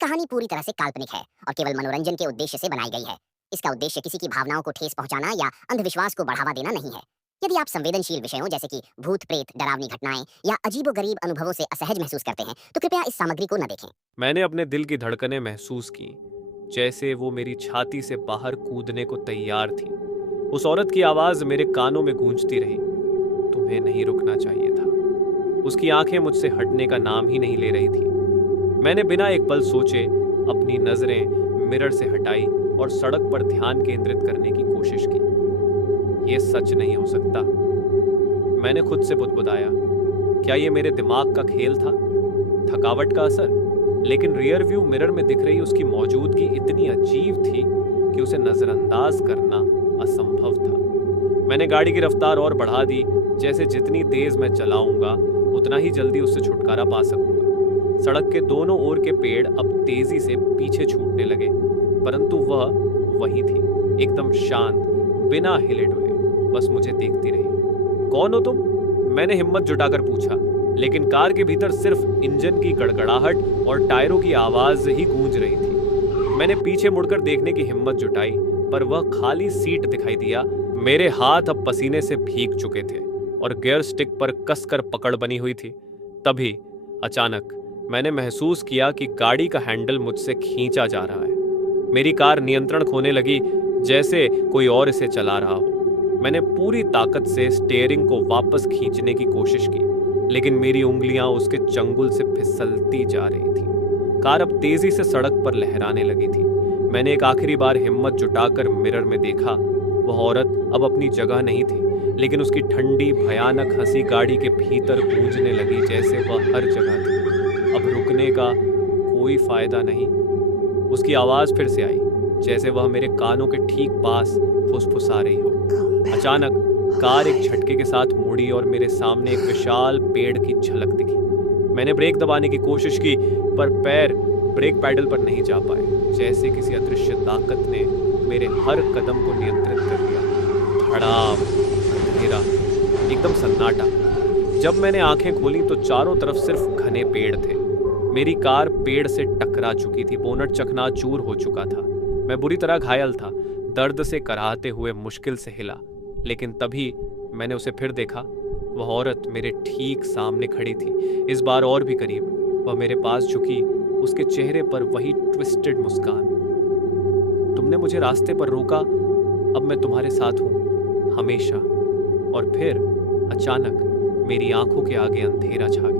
कहानी पूरी तरह से काल्पनिक है और केवल मनोरंजन के उद्देश्य से बनाई गई है। इसका उद्देश्य किसी की भावनाओं को ठेस पहुंचाना या अंधविश्वास को बढ़ावा देना नहीं है। यदि आप संवेदनशील विषयों जैसे कि भूत प्रेत, डरावनी घटनाएं या अजीबोगरीब अनुभवों से असहज महसूस करते हैं तो कृपया इस सामग्री को न देखें। मैंने अपने दिल की धड़कनें महसूस की, जैसे वो मेरी छाती से बाहर कूदने को तैयार थी। उस औरत की आवाज मेरे कानों में गूंजती रही, तुम्हें नहीं रुकना चाहिए था। उसकी आंखें मुझसे हटने का नाम ही नहीं ले रही थी। मैंने बिना एक पल सोचे अपनी नजरें मिरर से हटाई और सड़क पर ध्यान केंद्रित करने की कोशिश की। यह सच नहीं हो सकता, मैंने खुद से बुदबुदाया। क्या ये मेरे दिमाग का खेल था, थकावट का असर? लेकिन रियर व्यू मिरर में दिख रही उसकी मौजूदगी इतनी अजीब थी कि उसे नजरअंदाज करना असंभव था। मैंने गाड़ी की रफ्तार और बढ़ा दी, जैसे जितनी तेज मैं चलाऊंगा उतना ही जल्दी उससे छुटकारा पा सकूंगा। सड़क के दोनों ओर के पेड़ अब तेजी से पीछे छूटने लगे, परंतु वह वही थी, एकदम शांत, बिना हिले डुले, बस मुझे देखती रही। कौन हो तुम? मैंने हिम्मत जुटाकर पूछा, लेकिन कार के भीतर सिर्फ इंजन की गड़गड़ाहट और टायरों की आवाज ही गूंज रही थी। मैंने पीछे मुड़कर देखने की हिम्मत जुटाई, पर वह खाली सीट दिखाई दिया। मेरे हाथ अब पसीने से भीग चुके थे और गियर स्टिक पर कसकर पकड़ बनी हुई थी। तभी अचानक मैंने महसूस किया कि गाड़ी का हैंडल मुझसे खींचा जा रहा है। मेरी कार नियंत्रण खोने लगी, जैसे कोई और इसे चला रहा हो। मैंने पूरी ताकत से स्टीयरिंग को वापस खींचने की कोशिश की, लेकिन मेरी उंगलियां उसके चंगुल से फिसलती जा रही थी। कार अब तेजी से सड़क पर लहराने लगी थी। मैंने एक आखिरी बार हिम्मत जुटाकर मिरर में देखा। वह औरत अब अपनी जगह नहीं थी, लेकिन उसकी ठंडी भयानक हंसी गाड़ी के भीतर गूंजने लगी, जैसे वह हर जगह थी। अब रुकने का कोई फायदा नहीं। उसकी आवाज फिर से आई, जैसे वह मेरे कानों के ठीक पास फुसफुसा रही हो। अचानक कार एक झटके के साथ मुड़ी और मेरे सामने एक विशाल पेड़ की झलक दिखी। मैंने ब्रेक दबाने की कोशिश की, पर पैर ब्रेक पैडल पर नहीं जा पाए, जैसे किसी अदृश्य ताकत ने मेरे हर कदम को नियंत्रित कर लिया। धड़ाम, अंधेरा, एकदम सन्नाटा। जब मैंने आंखें खोली तो चारों तरफ सिर्फ घने पेड़ थे। मेरी कार पेड़ से टकरा चुकी थी, बोनट चकनाचूर हो चुका था। मैं बुरी तरह घायल था, दर्द से कराहते हुए मुश्किल से हिला। लेकिन तभी मैंने उसे फिर देखा। वह औरत मेरे ठीक सामने खड़ी थी, इस बार और भी करीब। वह मेरे पास झुकी, उसके चेहरे पर वही ट्विस्टेड मुस्कान। तुमने मुझे रास्ते पर रोका, अब मैं तुम्हारे साथ हूं, हमेशा। और फिर अचानक मेरी आंखों के आगे अंधेरा छा गया।